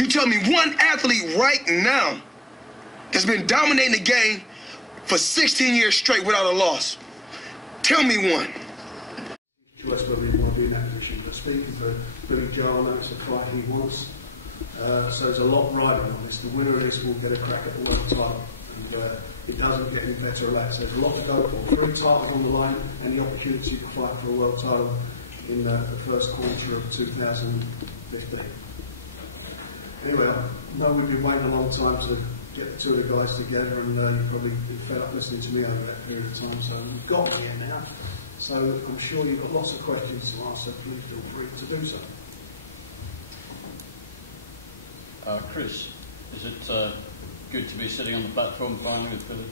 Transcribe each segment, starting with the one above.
You tell me one athlete right now that's been dominating the game for 16 years straight without a loss. Tell me one. To us whether he want to be in that position, but speaking for Billy Joel, it's a fight he wants. So there's a lot riding on this. The winner of this will get a crack at the world title, and it doesn't get any better relaxed. There's a lot to go for. 3 titles on the line, and the opportunity to fight for a world title in the first quarter of 2015. Anyway, I know we've been waiting a long time to get the 2 of the guys together, and you've probably been fed up listening to me over that period of time, so you've got me here now. So I'm sure you've got lots of questions to ask, so please feel free to do so. Chris, is it good to be sitting on the platform finally with Billy?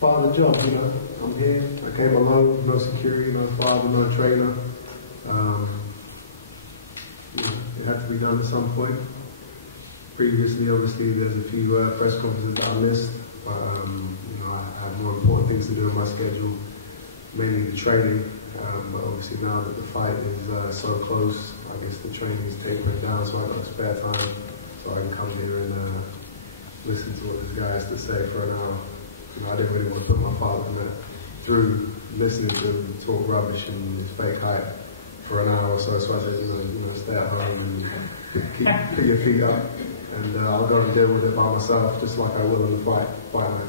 Part of the job, you know. I'm here. I came alone, no security, no father, no trainer. You know, it had to be done at some point. Previously, obviously, there's a few press conferences that I missed, but you know, I had more important things to do on my schedule, mainly the training. But obviously, now that the fight is so close, I guess the training is tapering down, so I've got spare time, so I can come here and listen to what this guy has to say for an hour. You know, I didn't really want to put my father in that through listening to him talk rubbish and his fake hype for an hour or so. So I said, you know, stay at home and keep your feet up, and I'll go and deal with it by myself, just like I will in the fight night.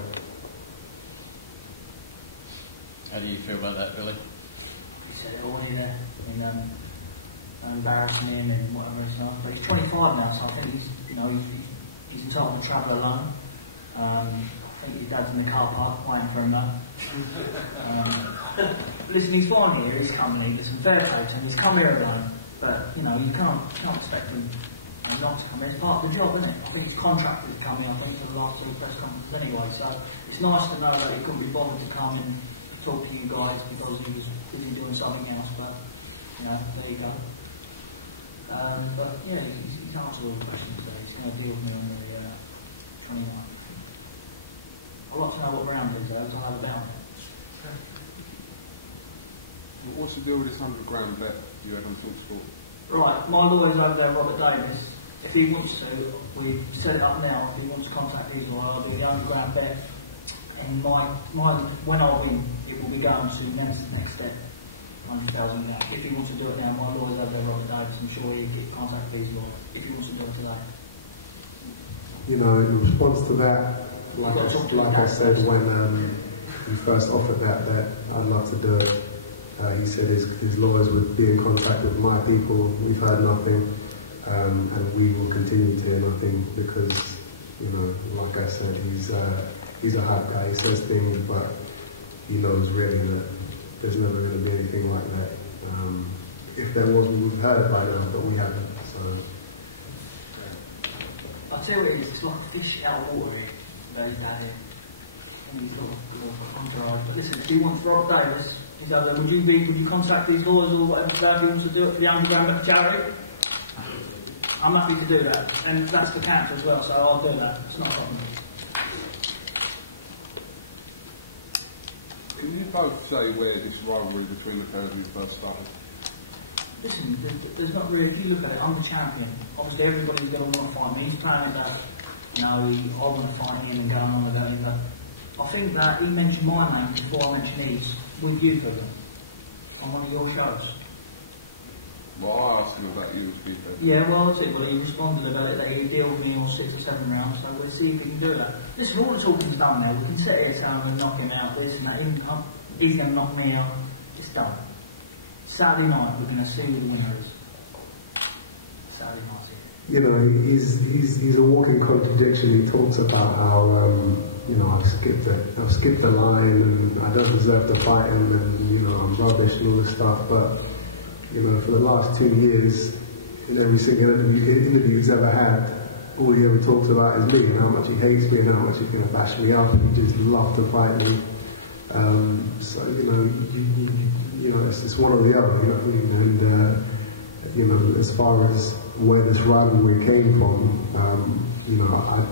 How do you feel about that, Billy? He said it all in there, embarrassing him and whatever and stuff. But he's 25 now, so I think he's entitled to travel alone. I think his dad's in the car park waiting for him now. Listen, he's fine here, he's coming, he's some fair play to him, he's come here alone, but you can't expect him not to come here. It's part of the job, isn't it? I think he's contracted to come here, I think, for the last 2 press conferences anyway, so it's nice to know that he couldn't be bothered to come and talk to you guys because he was busy doing something else, but there you go. But yeah, he's answered all the questions today. He's going to deal with me on the 29th. I'd like to know what round it is though, because I'll have a down. What's the deal with this 100 grand bet you had on TalkSport? Right, my lawyer's over there, Robert Davis. If he wants to, we set it up now. If he wants to contact his lawyer, I'll do the 100 grand bet. And when I win, it will be going to next step, 100,000 now. If he wants to do it now, my lawyer's over there, Robert Davis. I'm sure he'll get contact his lawyer if he wants to do it today. You know, in response to that, like I said when he first offered that I'd love to do it. He said his lawyers would be in contact with my people. We've heard nothing, and we will continue to hear nothing because, like I said, he's a hype guy. He says things, but he knows really that there's never going to be anything like that. If there was, we would have heard it by now, but we haven't. So I'll tell you what it is. It's like a fish out of water. Very bad here. And he's got but listen, if he wants Robert Davis, he's over there, would you contact these lawyers or whatever if he wants to do it for the underground at the charity? I'm happy to do that. And that's the council as well, so I'll do that. It's not a problem. Can you both say where this rivalry between the Canadians first started? Listen, there's not really, if you look at it, I'm the champion. Obviously everybody's going to want to fight me. He's playing that, I want to fight him and going on with it. But I think that he mentioned my name before I mentioned his with you, Philip, on one of your shows. Well, I asked him about you, Peter. Yeah, well, that's it. Well, he responded about it that he'd deal with me on 6 or 7 rounds, so we'll see if he can do that. Listen, all the talking's done now. We can sit here saying we're knocking out this and that. He's going to knock me out. It's done. Saturday night, we're going to see who the winner is. Saturday night. He's a walking contradiction. He talks about how I've skipped the line and I don't deserve to fight him and I'm rubbish and all this stuff. But for the last 2 years, in every single interview he's ever had, all he ever talks about is me and how much he hates me and how much he's going to bash me up and he just loves to fight me. It's one or the other, and as far as where this rivalry came from,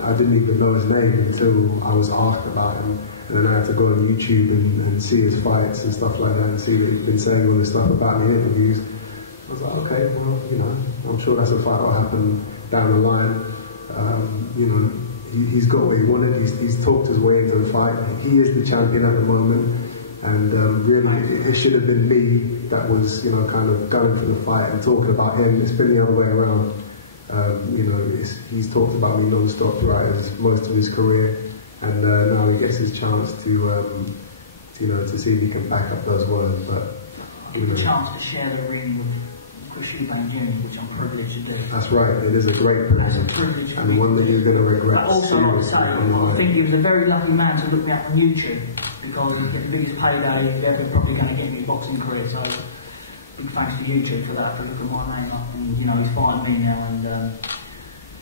I didn't even know his name until I was asked about him, and then I had to go on YouTube and see his fights and stuff like that and see what he's been saying all this stuff about me in interviews. I was like, okay, well, I'm sure that's a fight that'll happen down the line. You know, he's got what he wanted. He's talked his way into the fight. He is the champion at the moment, and really, it should have been me that was, you know, kind of going for the fight and talking about him. It's been the other way around. You know, he's talked about me non-stop throughout most of his career, and now he gets his chance to, you know, to see if he can back up those words. But you know, the chance to share the ring with Eubank, which I'm privileged to do. That's right. It is a great privilege, and one that you're going to regret. But also, like I say, I think he was a very lucky man to look me up on YouTube, because he's the biggest payday they're probably going to get in his boxing career. So big thanks to YouTube for that, for looking my name up, and you know, he's fighting me now. And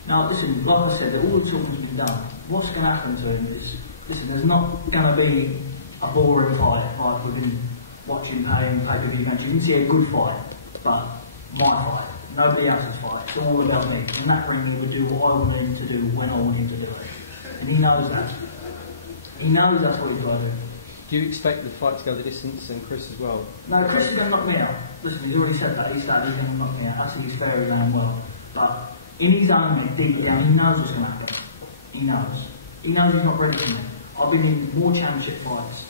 now, listen, like I said, all the talking's been done. What's going to happen to him is, listen, there's not going to be a boring fight like we've been watching pay-per-view matches. You can see a good fight, but my fight, nobody else's fight. It's all about me. In that ring, he would do what I wanted him to do when I wanted him to do it, and he knows that. He knows that's what he's got to do. Do you expect the fight to go the distance, and Chris as well? No, Chris is going to knock me out. Listen, he's already said that. He's going to knock me out. That's to be fair, he's going well. But in his own head, deep down, he knows what's going to happen. He knows. He knows he's not ready for me. I've been in more championship fights.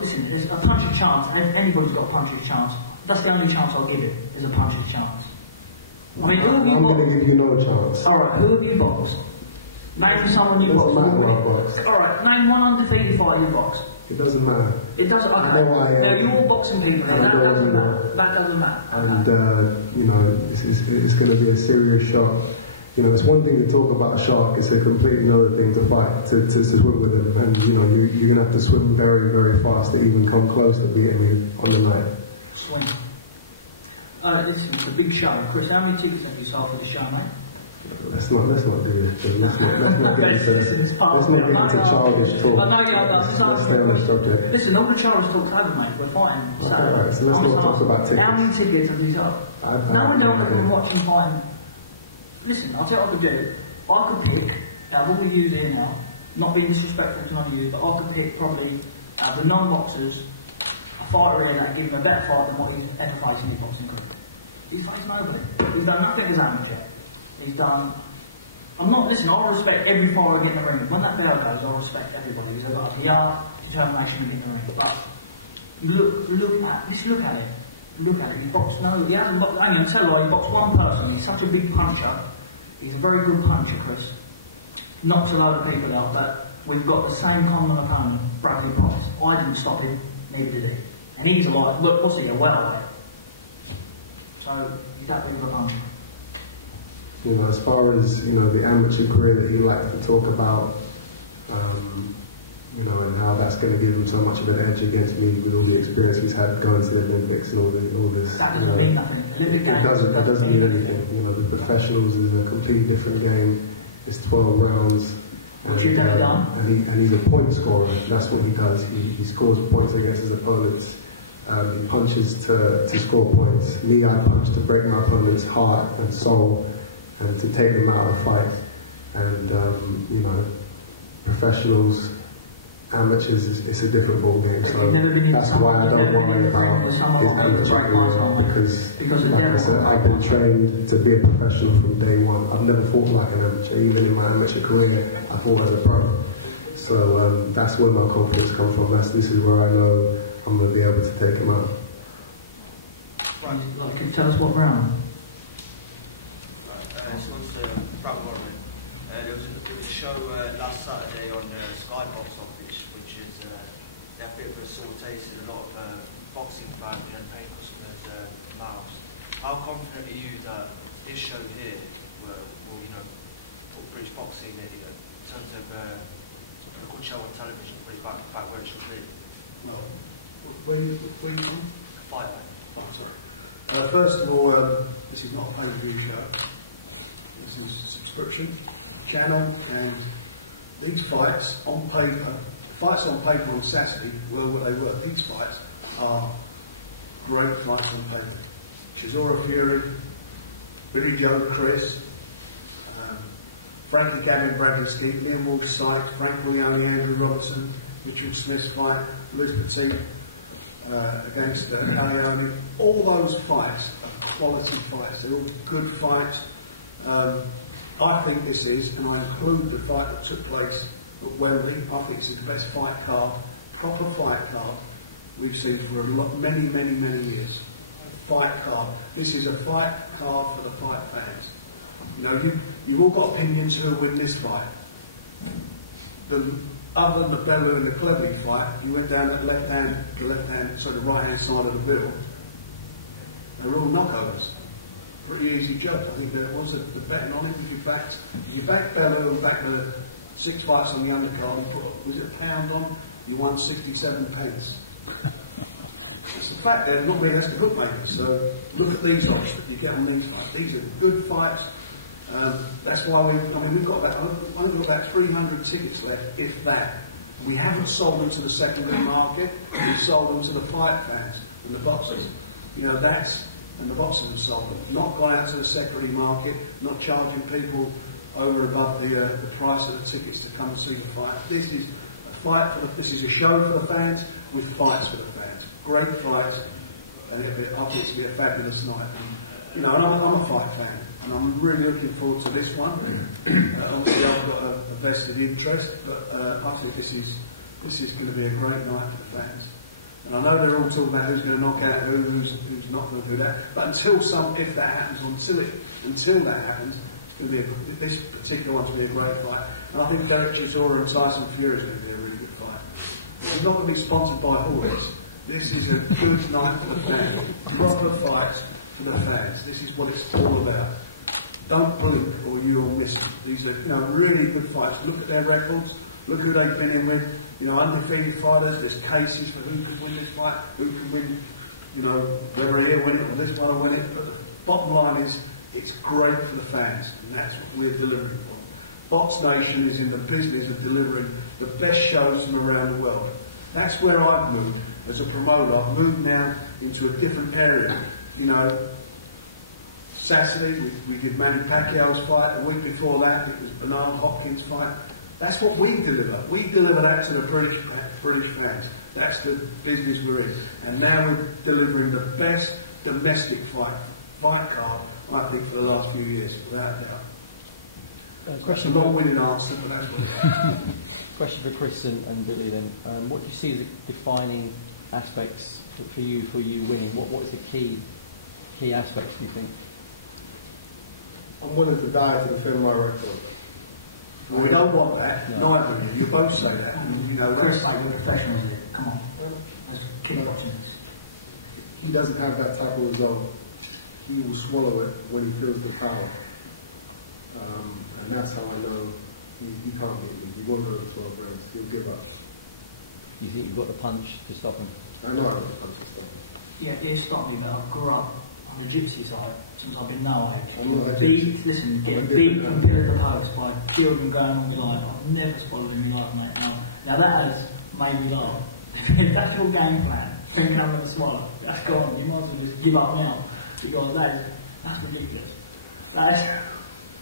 Listen, there's a puncher's chance. Anybody's got a puncher's chance. That's the only chance I'll give it, is a puncher's chance. I mean, who have you I'm boxed? going to give you no chance. Alright, who have you boxed? Name someone you boxed. Alright, name one undefeated fighter you boxed. It doesn't matter. It doesn't matter. I know I am. Now, you're all boxing people, that doesn't matter. That doesn't matter. And, you know, it's going to be a serious shot. You know, it's one thing to talk about a shark, it's a completely other thing to fight, to swim with him. And, you know, you're going to have to swim very, very fast to even come close to beating him on the night. Swim. Listen, it's a big show. Chris, how many tickets have you sold for the show, mate? Let's not do this. Let's not get into childish talk. Let's stay on the subject. Listen, all the childish talk's over, mate. We're fighting. So let's not talk about tickets. How many tickets have you sold? No one else can watch him fighting. Listen, I'll tell you what I could do. I could pick, out of all the you here now, not being disrespectful to none of you, but I could pick probably the non-boxers, a fighter here that give him a better fight than what he's ever faced in his boxing career. He's faced nobody. He's done nothing as amateur. He's done. I respect every fighter I get in the ring. When that bell goes, I respect everybody. He's got the art, determination to get in the ring. But look at it. Look at it. He boxed he hasn't boxed. I'm going to tell you, he boxed one person. He's such a big puncher. He's a very good puncher, Chris. Knocks a load of people out, but we've got the same common opponent, Bradley Potts. I didn't stop him, neither did he. And he's a lot. Look, what's he? A welterweight. So he's that big of a puncher. You know, as far as, you know, the amateur career that he likes to talk about, you know, and how that's going to give him so much of an edge against me with all the experience he's had going to the Olympics and all this. That doesn't mean nothing. It doesn't mean anything. You know, the professionals is a completely different game. It's 12 rounds. Which you've never done. And he's a point scorer. That's what he does. He scores points against his opponents. He punches to score points. Me, I punch to break my opponent's heart and soul and to take them out of the fight. And, you know, professionals, amateurs, it's a different ball game. So that's why I don't worry about his amateur career, because like I said, I've been trained to be a professional from day one. I've never fought like an amateur. Even in my amateur career, I fought as a pro. So that's where my confidence comes from. This is where I know I'm going to be able to take him out. Right, can you tell us what round? This one's rivalry. There was a show last Saturday on Sky Boxtalk, which is they have a bit of a sore taste in a lot of boxing fans and paying customers' mouths. How confident are you that this show here will you know, put British boxing in terms of a good show on television, put it back where it should be? Well, where you Fighter. Sorry. First of all, this is not a pay-per-view show. This is a subscription channel, and these fights on paper on Saturday were what they were. These fights are great fights on paper. Chisora Fury, Billy Joe Chris, Frankie Gavin Bradley Skeet, Ian Walsh Sykes, Frank Williani, Andrew Robertson, Richard Smith's fight, Luke Petit against Calione. All those fights are quality fights. They're all good fights. I think this is, and I include the fight that took place at Wembley, I think it's the best fight card, proper fight card we've seen for many years. Fight card. This is a fight card for the fight fans. You know, you've all got opinions who will win this fight. Other than the Bellew and the Cleverly fight, you went down the right hand side of the bill. They're all knockovers. Pretty easy job. I think there was the betting on it. If you backed Bellew and backed the 6 fights on the undercard and put, was it £1 on? You won 67 pence. It's the fact that nobody has to bookmakers. So look at these odds that you get on these fights. These are good fights. That's why we've got about 300 tickets left, if that. We haven't sold them to the secondary market. We've sold them to the fight fans and the boxers. You know, and the boxers have sold them. Not going out to the secondary market, not charging people over and above the price of the tickets to come and see the fight. This is a fight this is a show for the fans with fights for the fans. Great fights, and I think it's going to be a fabulous night. And, you know, and I'm a fight fan, and I'm really looking forward to this one. Obviously, I've got a vested interest, but I think this is going to be a great night for the fans. And I know they're all talking about who's going to knock out who's not going to do that. But until that happens, until that happens, it's going to be this particular one's going to be a great fight. And I think Derek Chisora and Tyson Fury is going to be a really good fight. It's not going to be sponsored by Horse. This is a good night for the fans. Proper fights for the fans. This is what it's all about. Don't blink or you'll miss it. These are, you know, really good fights. Look at their records. Look who they've been in with. You know, undefeated fighters. There's cases for who could win this fight, who can win, you know, whether he'll win it or this one will win it. But the bottom line is, it's great for the fans, and that's what we're delivering from. Box Nation is in the business of delivering the best shows from around the world. That's where I've moved as a promoter. I've moved now into a different area. You know, Saturday we did Manny Pacquiao's fight. A week before that it was Bernard Hopkins' fight. That's what we deliver. We deliver that to the British fans. That's the business we're in. And now we're delivering the best domestic fight card, I think, for the last few years, without doubt. Question. A long-winded answer, but that's what it is. Question for Chris and Billy then. What do you see as the defining aspects for you winning? What is the key aspects, do you think? I'm willing to die to defend my record. Well, we don't want that. No. Neither of you. You both say that. You know, Chris, like, we're professionals here. Come on. Let's keep watching this. He doesn't have that type of resolve. He will swallow it when he feels the power. And that's how I know he can't beat me. He won't go to 12 rounds. He'll give up. You think you've got the punch to stop him? I know I've got the punch to stop him. Yeah, it stopped me, but I grew up on the gypsy side since I've been no age. Getting beat and pinned the post by children going on my life. I've never swallowed in my life, mate. Now that has made me laugh. If that's your game plan, thinking I'm going to swallow, that's gone. You might as well just give up now. Because that's ridiculous. That's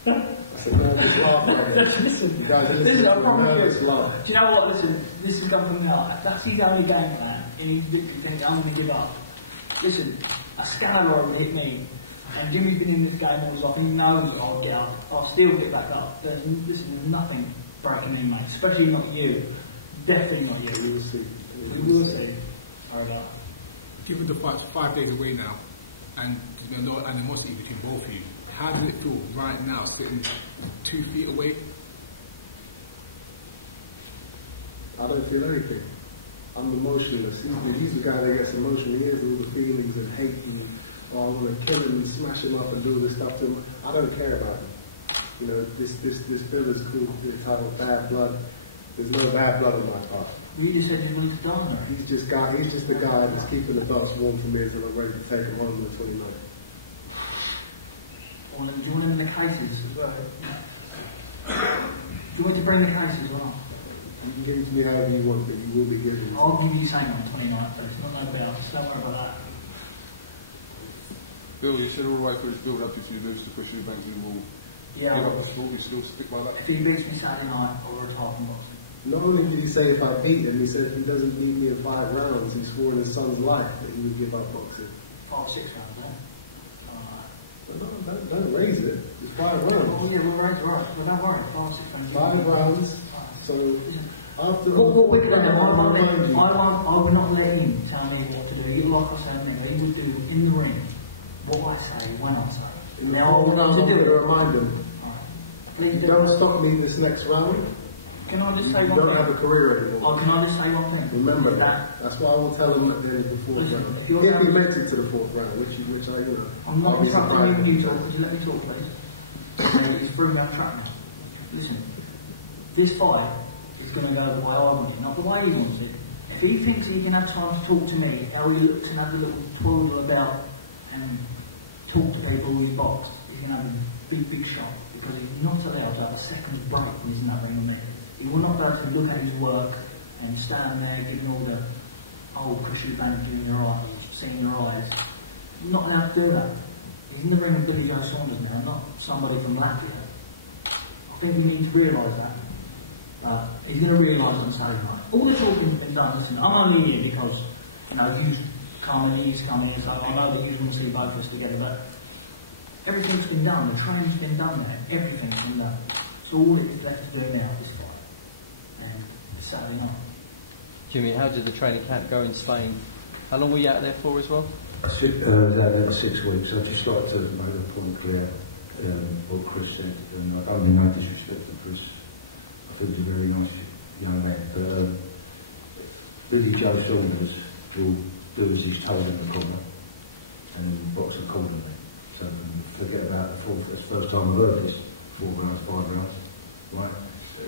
a nervous laugh. Listen, I promise you. Do you know what? Listen, this is something else. If that's his only game plan, and he's literally thinking, I'm going to give up. Listen, a scanner will hit me, and Jimmy's been in this game all his life, he knows I'll get up. I'll still get back up. There's nothing breaking in, mate. Especially not you. Definitely not you. We will see. We will see. Alright. Given the fight's 5 days away now, and there's no animosity between both of you, how does it feel right now, sitting 2 feet away? I don't feel anything. I'm emotionless. He's the guy that gets emotional. He has all the feelings and hate and I want to kill him and smash him up and do all this stuff to him. I don't care about him. You know, this bill is cool. It's titled Bad Blood. There's no bad blood in my part. You just said you wanted to die. He's just the guy that's keeping the belts warm for me until I'm ready to take him home on the 29th. Well, do you want him in the cases as well? Do you want to bring the cases or not? You can give it to me however you want, but you will be given. I'll give you the same on the 29th, so it's not no doubt. Don't worry about that. Bill, you said all the way through this build up if you lose to push Eubank, you will give up the sport, you still stick by that? If he beats me Saturday night, I'll retire from boxing. Not only did he say if I beat him, he said if he doesn't beat me in 5 rounds, he swore in his son's life that he would give up boxing. 5 or 6 rounds, No, don't raise it. It's 5 rounds. Oh yeah, we'll raise right. Well, don't worry. 5 rounds. So after I will not let him tell me what to do. Like I said, he would do in the ring what I say when I say. Now I want him to do it. Remind him. Don't stop me this next round. Can I just say one thing? You don't have a career anymore. Oh, can I just say one thing? Remember that. That's why I will tell him at the end of the 4th round. Get me mentored to the 4th round, which I, you know. I'm not interrupting you talk. Could you let me talk, please? He's bringing up track now. Listen, this fight is going to go the way I want it, not the way he wants it. If he thinks he can have time to talk to me, how he looks and have a little twaddle about and talk to people who he's boxed, he's going to have a big shot. Because he's not allowed to have a second break in his nothing with me. He will not be able to look at his work and stand there giving all the old Eubank junior eyes, senior eyes. He's not allowed to do that. He's in the ring with Billy Joe Saunders now, not somebody from Latvia. I think we need to realise that. He's going to realise and say, right, all the talking's been done. Listen, I'm only here because, you know, he's coming, so I know that you want to see both of us together, but everything's been done, the training's been done there, everything's been done. So all it's left to do now is fight. And it's Saturday night. Jimmy, how did the training camp go in Spain? How long were you out there for as well? I was out there 6 weeks. I'd just like to make a point clear what Chris said. And I don't mean no disrespect to Chris. I think he's a very nice young man. But Billy Joe Saunders will do as he's told in the corner and box accordingly. So forget about the 4th. It's the first time I've heard this. 4 rounds, 5 rounds. Right?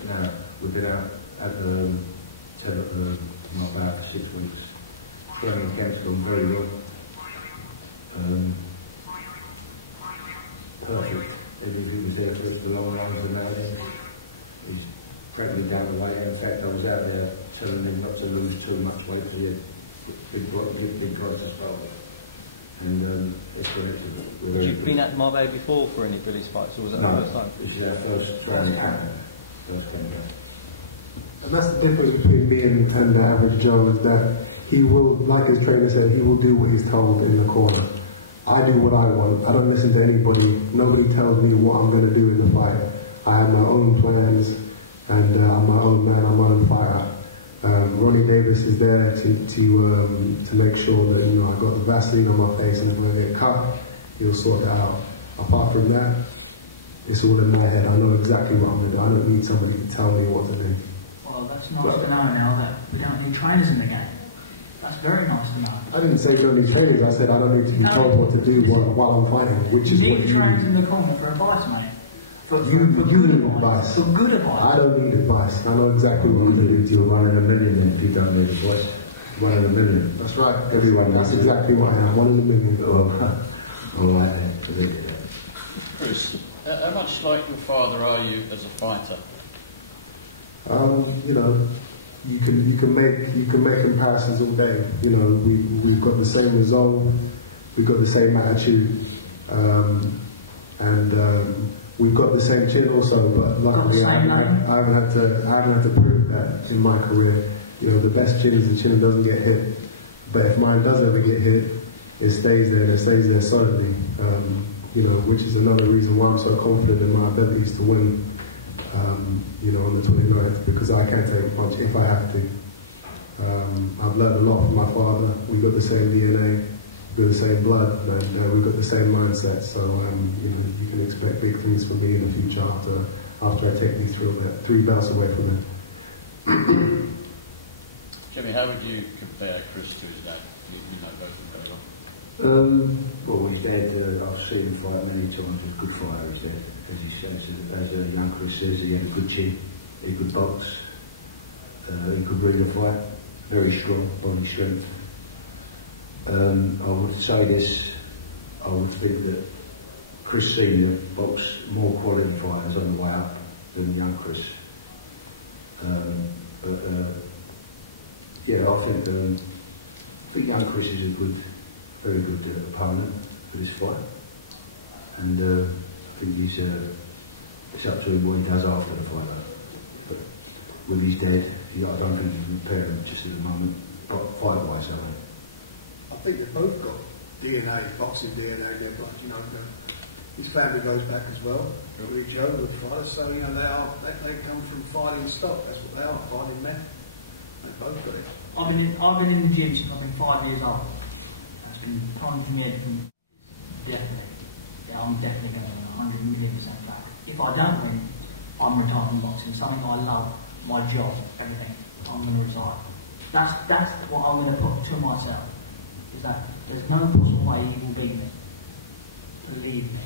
Now, we've been out at not about 6 weeks. Training camp's gone very well. Perfect. Everything was there for the long runs and everything. He's practically down the way. In fact, I was out there telling him not to lose too much weight for the big drugs to start with. And it's been Had you been at Marbella before for any Billy's fights, or was that the first time? This is our first training camp. And that's the difference between me and the average Joe, is that he will, like his trainer said, he will do what he's told in the corner. I do what I want. I don't listen to anybody. Nobody tells me what I'm going to do in the fight. I have my own plans, and I'm my own man, I'm my own fighter. Ronnie Davis is there to make sure that, you know, I got the Vaseline on my face, and if I get cut, he'll sort it out. Apart from that, it's all in my head. I know exactly what I'm going to do. I don't need somebody to tell me what to do. Well, that's nice to know now that we don't need trainers in the game. That's very nice to know. I didn't say don't need trainers. I said I don't need to be told what to do while I'm fighting, which is what you need. Trainers in the corner for advice, mate. You need advice. For good advice. I don't need advice. I know exactly what I'm going to do. You're 1 in a million if you don't need advice. 1 in a million. That's right. Everyone. That's exactly what I am. 1 in a million. All right. Bruce, how much like your father are you as a fighter? You know, you can make comparisons all day. You know, we've got the same resolve, we've got the same attitude, and we've got the same chin also. But luckily, I haven't had to prove that in my career. You know, the best chin is the chin that doesn't get hit. But if mine does ever get hit, it stays there, and it stays there solidly. You know, which is another reason why I'm so confident in my abilities to win. You know, on the 29th, because I can take a punch if I have to. I've learned a lot from my father. We've got the same DNA, we've got the same blood, and we've got the same mindset. So, you know, you can expect big things from me in the future after I take these 3 bouts away from them. Jimmy, how would you compare Chris to his dad? You know both of them very well. Well, his dad, I've seen him fight many times with good fighters. As he says, as young Chris says, he had a good chin, he could box, he could bring a fight, very strong body strength. I would say this, I would think that Chris Senior boxed more quality fighters on the way up than young Chris. Yeah, I think young Chris is a very good opponent for this fight, and I think it's up to him what he does after the fight. But with his dad, I don't think he can compare him just at the moment, fight-wise. I think they've both got DNA, boxing DNA in their blood, you know. His family goes back as well. Really Joe, good fighter. So, you know, they come from fighting stock. That's what they are, fighting men. They both got it. I've been in the gym since I've been 5 years old. That's been time to me. Definitely. Yeah, I'm definitely going to 100,000,000% back. If I don't win, I'm retiring from boxing. Something I love, my job, everything. I'm going to retire. That's what I'm going to put to myself. Is that there's no possible way he will beat me. Believe me.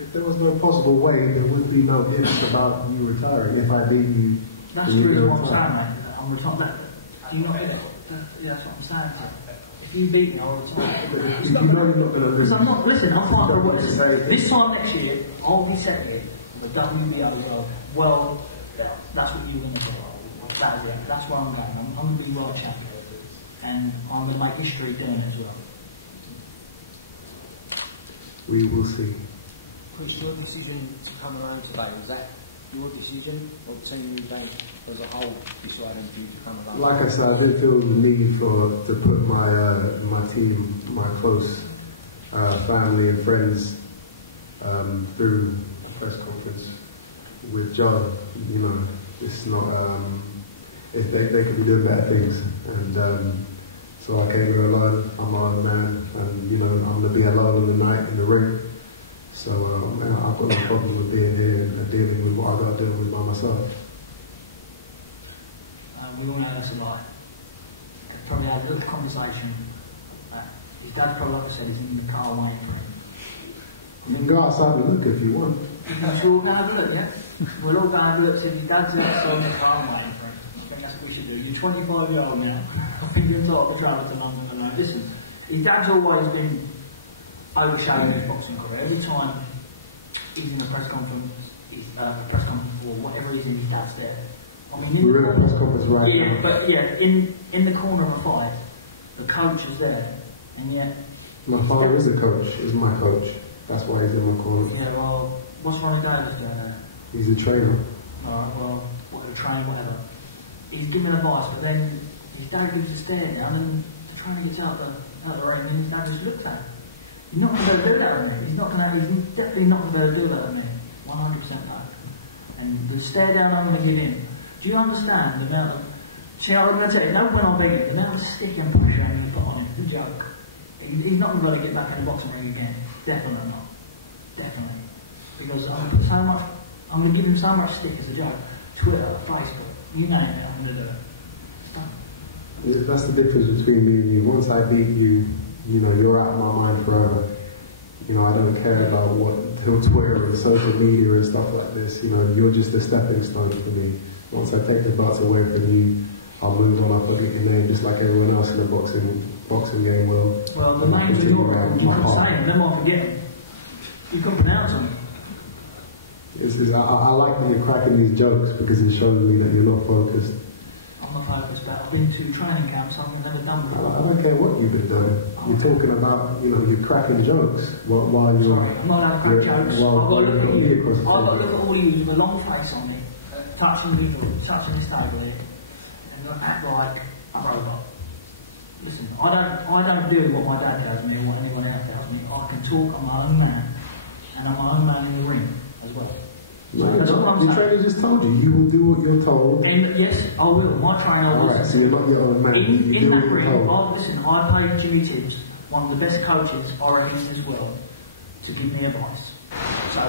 If there was no possible way, there would be no ifs about you retiring. If I beat you, that's the reason what I'm saying, mate. I'm retiring. You know, that's what I'm saying. If you beat me, I'll retire. You know you're not going to lose. Because I'm not. Listen, I'm fighting for what this time next year. I'll be second for the WBO world. That's what you're going to do. That's where I'm going. I'm going to be world champion, and I'm going to make history doing it as well. We will see. Chris, your decision to come around today, was that your decision, or Team Eubank as a whole deciding for you to come around? Like I said, I did feel the need to put my team, my close family and friends through a press conference with John. You know, it's not. They could be doing better things, and so I came here alone. I'm my own man, and you know I'm gonna be alone in the night in the ring. So I've got no problem with being here and dealing with what I got to deal with by myself. We all know that's a lie. Probably had a little conversation. His dad probably, like I said, is in the car waiting for him. You can go outside and look if you want. So we'll go have a look, yeah? We'll all go have a look. So your dad's outside in the car waiting for him. I think that's what we should do. You're 25-year-old now. I think you're entitled to travel to London alone. Listen, his dad's always been overshadowing his boxing career. Every time he's in a press conference, or whatever he's in, his dad's there. I mean, we're in a press conference right now. Yeah, but yeah, in the corner of a fight, the coach is there, and yet. My father is a coach. Is my coach. That's why he's in my corner. Yeah, well, what's Ronnie Davis doing there? He's a trainer. Alright, well, whatever, train, whatever. He's giving advice, but then his dad gives a stare down, and the trainer gets out the ring, and his dad just looks at him. He's not going to do that with me. He's definitely not going to do that with me. 100% no. And the stare down I'm going to give him. Do you understand the amount of... See, I'm going to tell you, no, when I beat him, the amount of stick and pressure I'm going to put on him, the joke. He's not going to get back in the boxing ring again. Definitely not. Definitely. Because I'm going to give him so much stick as a joke. Twitter, Facebook, you name it, I'm going to do it. Yeah, that's the difference between me and you. Once I beat you, you know, you're out of my mind forever. You know, I don't care about what Twitter and social media and stuff like this. You know, you're just a stepping stone for me. Once I take the belts away from you, I'll move on. I'll forget your name, just like everyone else in the boxing game will. Well, the names are your own. You can't say them. Them I forget them. You can't pronounce them. I like when you're cracking these jokes because it shows me that you're not focused. I'm not focused. I've been to training camps. I've never done that. I don't care what you've been doing. You're talking about, you know, you're cracking jokes while you're... Sorry, I'm not having crack jokes. I've got to look at you. I've got to look at all you with a long face on me, touching this table here, and act like a robot. Listen, I don't do what my dad does me or what anyone else does me. I can talk, I'm my own man, and I'm my own man in the ring as well. No, the trainer just told you will do what you're told. And yes, I will. My trainer will. Alright, so you're not your own man. In that ring, I paid Jimmy Tibbs, one of the best coaches I reckon in this world, to give me advice. So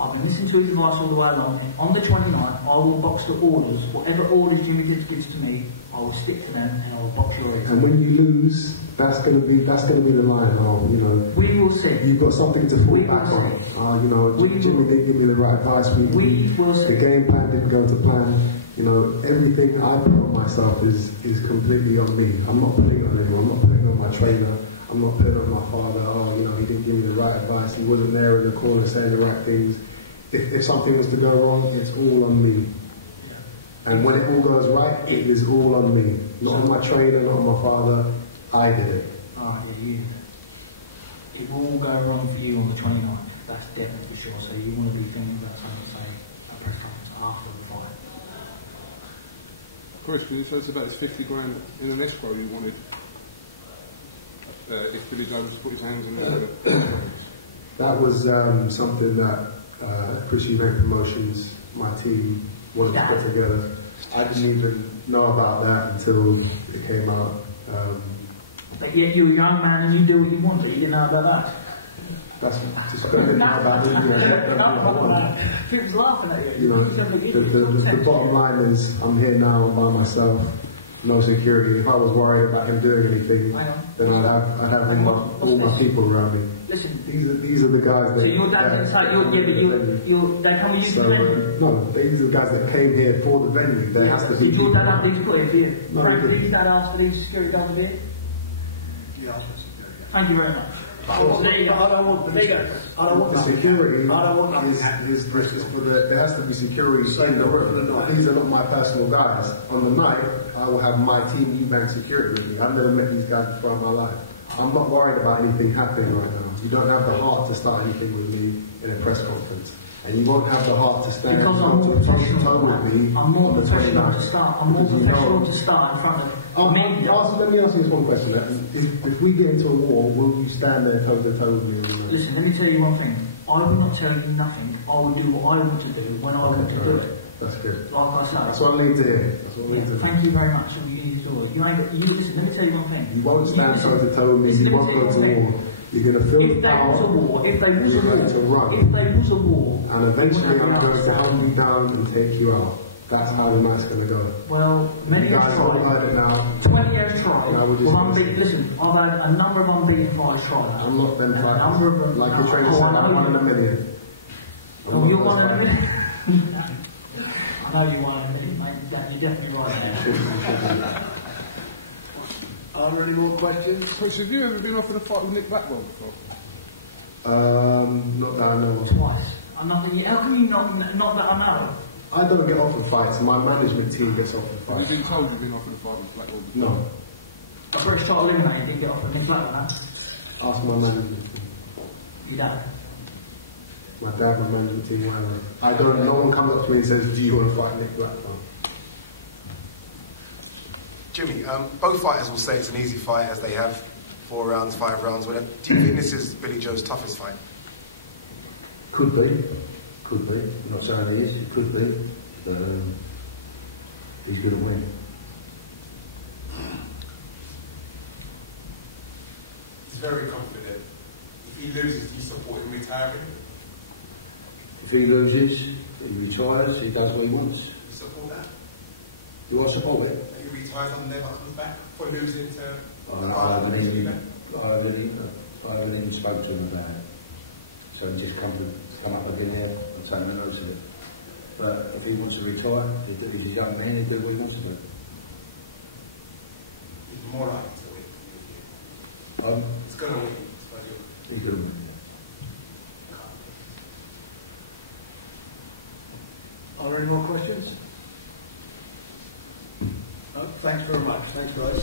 I've been listening to his advice all the way along. On the 29th, I will box the orders. Whatever orders Jimmy Tibbs gives to me, I will stick to them and I will box your ears. And when you lose, that's going to be the line. You know, we will see. You've got something to fall back on. You know, Jimmy didn't give me the right advice. We will see. The game plan didn't go to plan. You know, everything I put on myself is completely on me. I'm not putting it on anyone. I'm not putting it on my trainer. I'm not putting it on my father. Oh, you know, he didn't give me the right advice. He wasn't there in the corner saying the right things. If something was to go wrong, it's all on me. And when it all goes right, it is all on me. Not on my trainer, not on my father. I did it. Alright, yeah, you. It will all go wrong for you on the 29th. That's definitely sure. So you want to be thinking about something, say, a press conference after the fight. Chris, can you tell us about this 50 grand in an escrow you wanted? If Billy Jones put his hands in there. That was something that Chris Eubank Promotions, my team, wanted to put together. I didn't even know about that until it came out. But yet you're a young man and you do what you want to. You didn't know about that. That's just going to know about me. People's laughing at you. You know, the bottom line is I'm here now by myself, no security. If I was worried about him doing anything, then I'd have all my people around me. Listen, these are the guys that. So your dad didn't say they come with you to the venue? No, these are the guys that came here for the venue. There has to be. Did your dad have these put in for you? No, Did his dad ask for these security guards here? Yeah, I asked for security. Thank you very much. I don't want the security. There has to be security in the room. These are not my personal guys. On the night, I will have my team Eubank security with me. I've never met these guys before in my life. I'm not worried about anything happening right now. You don't have the heart to start anything with me in a press conference. And you won't have the heart to stand because I'm more professional to start. I'm more professional to start in front of me. Let me ask you this one question. If we get into a war, will you stand there toe to toe with me? Listen, let me tell you one thing. I will not tell you nothing. I will do what I want to do when I want to do it. That's good. Like I say. That's what I need to hear. Thank you very much. Listen, let me tell you one thing. You won't stand toe to toe with me. You won't go to war. You're going to feel the power. If there was a war, and eventually I'm going to hunt you down and take you out. That's how the night's going to go. Well, many guys tried it now. 20 years tried. Listen, I've had a number of unbeaten fighters try that. I'm not them fighters. Like you're trying to say, I'm 1 in a million. Oh, you're 1 in a million? I know you're 1 in a million, mate. You're definitely right there. Are there any more questions? Chris, have you ever been offered a fight with Nick Blackwell before? Not that I know of. Twice. How can you not that I know? I don't get offered fights. My management team gets offered fights. Have you been told you've been offered a fight with Blackwell before? No. A British title eliminator didn't get offered Nick Blackwell, huh? Ask my management team. Your dad? My dad, my management team, whatever. I don't. No one comes up to me and says, "Do you want to fight Nick Blackwell?" Jimmy, both fighters will say it's an easy fight as they have 4 rounds, 5 rounds, whatever. Do you think this is Billy Joe's toughest fight? Could be. Could be. I'm not saying it is. It could be. But he's going to win. He's very confident. If he loses, do you support him retiring? If he loses, he retires, he does what he wants. You support that? Do I support it? He retires and never comes back for losing to... I haven't even spoken to him about it. So he just come up again there and say no to it. But if he wants to retire, he's a young man, he'll do what he wants to do. He's more likely to win. He's going to win. He's going to win. Are there any more questions? No? Thanks very much. Thanks, guys.